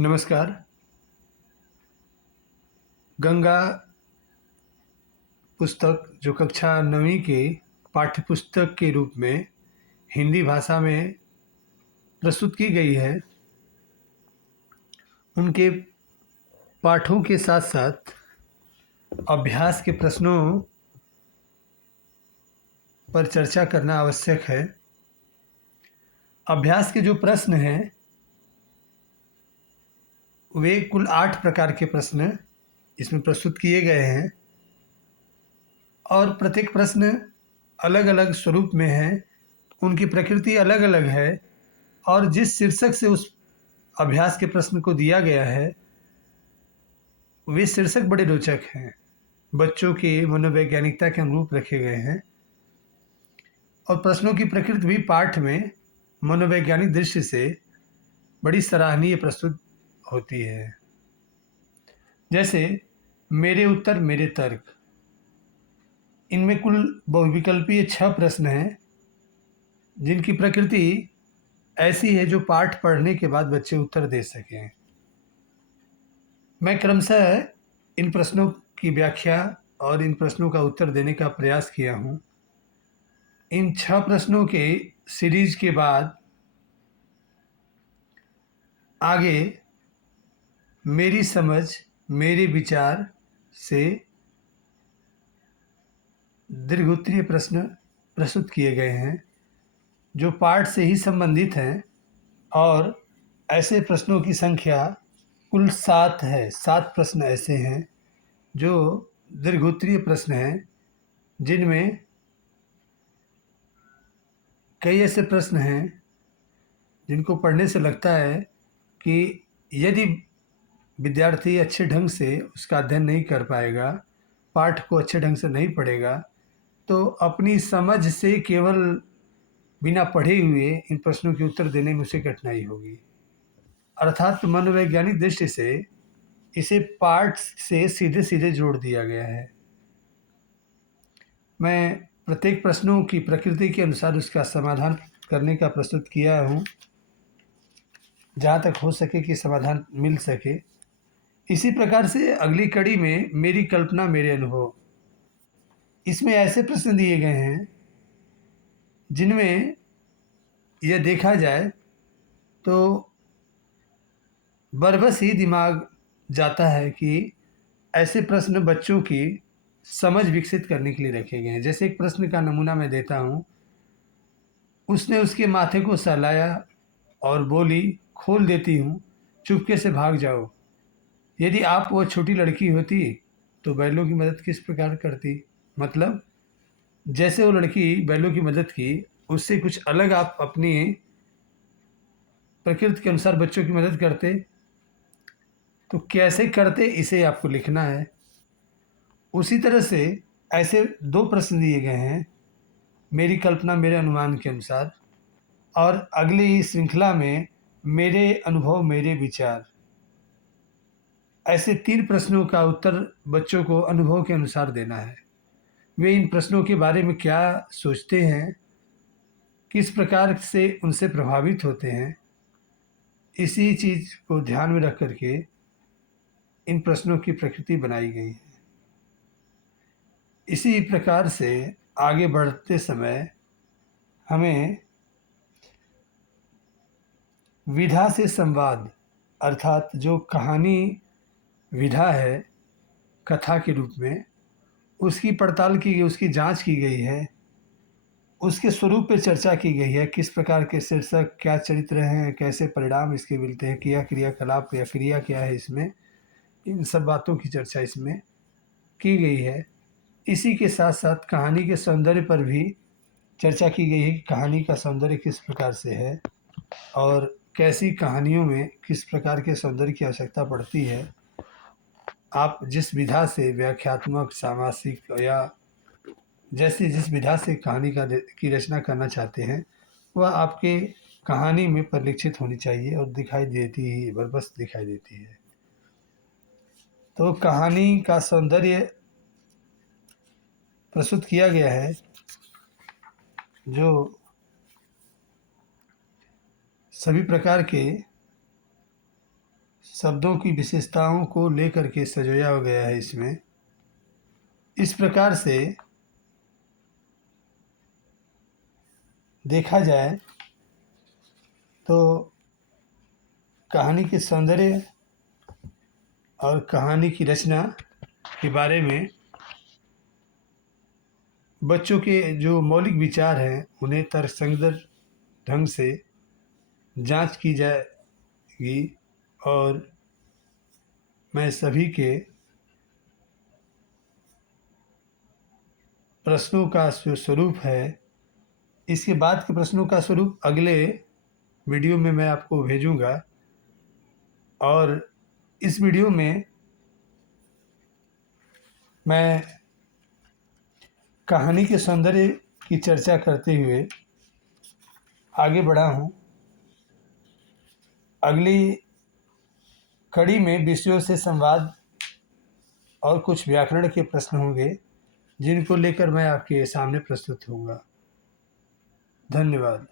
नमस्कार। गंगा पुस्तक जो कक्षा 9वीं के पाठ्य पुस्तक के रूप में हिंदी भाषा में प्रस्तुत की गई है, उनके पाठों के साथ-साथ अभ्यास के प्रश्नों पर चर्चा करना आवश्यक है। अभ्यास के जो प्रश्न हैं, वे कुल 8 प्रकार के प्रश्न इसमें प्रस्तुत किए गए हैं और प्रत्येक प्रश्न अलग-अलग स्वरूप में है, उनकी प्रकृति अलग-अलग है और जिस शीर्षक से उस अभ्यास के प्रश्न को दिया गया है, वे शीर्षक बड़े रोचक हैं। बच्चों की मनोवैज्ञानिकता के अनुरूप रखे गए हैं और प्रश्नों की प्रकृति भी पाठ में मनोवैज्ञानिक दृष्टि से बड़ी सराहनीय प्रस्तुत होती है। जैसे मेरे उत्तर मेरे तर्क, इनमें कुल बहुविकल्पीय 6 प्रश्न हैं, जिनकी प्रकृति ऐसी है जो पाठ पढ़ने के बाद बच्चे उत्तर दे सकें। मैं क्रमशः इन प्रश्नों की व्याख्या और इन प्रश्नों का उत्तर देने का प्रयास किया हूँ। इन 6 प्रश्नों के सीरीज के बाद आगे मेरी समझ, मेरे विचार से दीर्घोत्तरीय प्रश्न प्रस्तुत किए गए हैं, जो पाठ से ही संबंधित हैं और ऐसे प्रश्नों की संख्या कुल 7 है। 7 प्रश्न ऐसे हैं जो दीर्घोत्तरीय प्रश्न हैं, जिनमें कई ऐसे प्रश्न हैं जिनको पढ़ने से लगता है कि यदि विद्यार्थी अच्छे ढंग से उसका अध्ययन नहीं कर पाएगा, पाठ को अच्छे ढंग से नहीं पढ़ेगा, तो अपनी समझ से केवल बिना पढ़े हुए इन प्रश्नों के उत्तर देने में उसे कठिनाई होगी। अर्थात मनोवैज्ञानिक दृष्टि से इसे पाठ से सीधे-सीधे जोड़ दिया गया है। मैं प्रत्येक प्रश्नों की प्रकृति के अनुसार उसका समाधान करने का प्रस्तुत किया हूँ, जहाँ तक हो सके कि समाधान मिल सके। इसी प्रकार से अगली कड़ी में मेरी कल्पना मेरे अनुभव, इसमें ऐसे प्रश्न दिए गए हैं जिनमें यह देखा जाए तो बरबस ही दिमाग जाता है कि ऐसे प्रश्न बच्चों की समझ विकसित करने के लिए रखे गए हैं। जैसे एक प्रश्न का नमूना मैं देता हूँ। उसने उसके माथे को सहलाया और बोली, खोल देती हूँ, चुपके से भाग जाओ। यदि आप वो छोटी लड़की होती तो बैलों की मदद किस प्रकार करती? मतलब जैसे वो लड़की बैलों की मदद की, उससे कुछ अलग आप अपनी प्रकृति के अनुसार बच्चों की मदद करते, तो कैसे करते इसे आपको लिखना है। उसी तरह से ऐसे 2 प्रश्न दिए गए हैं, मेरी कल्पना मेरे अनुमान के अनुसार, और अगली श्रृंखला में मेरे अनुभव मेरे विचार। ऐसे 3 प्रश्नों का उत्तर बच्चों को अनुभव के अनुसार देना है। वे इन प्रश्नों के बारे में क्या सोचते हैं, किस प्रकार से उनसे प्रभावित होते हैं, इसी चीज़ को ध्यान में रख कर के इन प्रश्नों की प्रकृति बनाई गई है। इसी प्रकार से आगे बढ़ते समय हमें विधा से संवाद, अर्थात जो कहानी विधा है कथा के रूप में, उसकी पड़ताल की गई, उसकी जांच की गई है, उसके स्वरूप पे चर्चा की गई है। किस प्रकार के शीर्षक, क्या चरित्र हैं, कैसे परिणाम इसके मिलते हैं, क्रियाकलाप या क्रिया क्या है इसमें, इन सब बातों की चर्चा इसमें की गई है। इसी के साथ साथ कहानी के सौंदर्य पर भी चर्चा की गई है कि कहानी का सौंदर्य किस प्रकार से है और कैसी कहानियों में किस प्रकार के सौंदर्य की आवश्यकता पड़ती है। आप जिस विधा से व्याख्यात्मक, सामासिक या जैसे जिस विधा से कहानी की रचना करना चाहते हैं, वह आपके कहानी में परिलक्षित होनी चाहिए और दिखाई देती ही, बरबस दिखाई देती है। तो कहानी का सौंदर्य प्रस्तुत किया गया है, जो सभी प्रकार के शब्दों की विशेषताओं को लेकर के सजोया गया है। इसमें इस प्रकार से देखा जाए तो कहानी के सौंदर्य और कहानी की रचना के बारे में बच्चों के जो मौलिक विचार हैं उन्हें तर्कसंगत ढंग से जांच की जाएगी और मैं सभी के प्रश्नों का जो स्वरूप है, इसके बाद के प्रश्नों का स्वरूप अगले वीडियो में मैं आपको भेजूंगा और इस वीडियो में मैं कहानी के सौंदर्य की चर्चा करते हुए आगे बढ़ा हूँ। अगली कड़ी में विषयों से संवाद और कुछ व्याकरण के प्रश्न होंगे जिनको लेकर मैं आपके सामने प्रस्तुत होऊंगा। धन्यवाद।